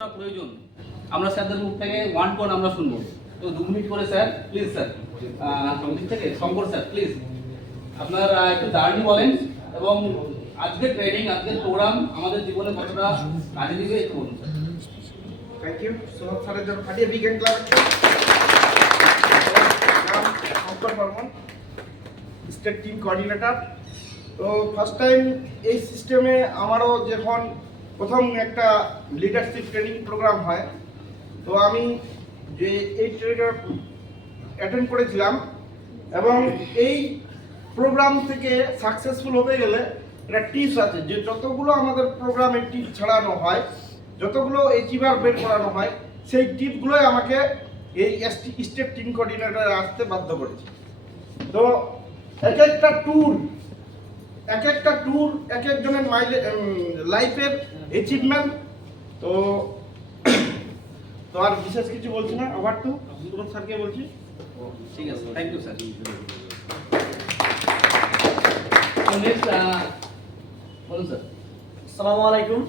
প্রয়োজন আমরা স্যারদের মুখ থেকে 1 টু 1 আমরা শুনবো। তো 2 মিনিট করে স্যার, প্লিজ স্যার। আমাদের থেকে শঙ্কর স্যার প্লিজ আপনার একটু জার্নি বলেন এবং আজকের ট্রেনিং, আজকের প্রোগ্রাম আমাদের জীবনে কতটা কাজে দিবে একটু বলুন স্যার। থ্যাংক ইউ সোহাগ স্যারের জন্য ফাটিয়ে বিজ্ঞান ক্লাব। নাম Shankar Barman, state team coordinator. তো ফার্স্ট টাইম এই সিস্টেমে আমারও যখন প্রথম একটা লিডারশিপ ট্রেনিং প্রোগ্রাম হয়, তো আমি যে এই ট্রেনিংটা অ্যাটেন্ড করেছিলাম এবং এই প্রোগ্রাম থেকে সাকসেসফুল হতে গেলে একটা টিপস আছে যে যতগুলো আমাদের প্রোগ্রামে টিপস ছড়ানো হয়, যতগুলো অ্যাচিভার বের করানো হয়, সেই টিপগুলোই আমাকে এই স্টেট টিম কোঅর্ডিনেটরে আসতে বাধ্য করেছে। তো এক একটা ট্যুর এক একজনের লাইফের অ্যাচিভমেন্ট। তো তো আর বিশেষ কিছু বলছি না, ওভার টু সুব্রত স্যারকে বলছি। ঠিক আছে, থ্যাংক ইউ স্যার। তো নেক্সট বলুন স্যার। আসসালামু আলাইকুম।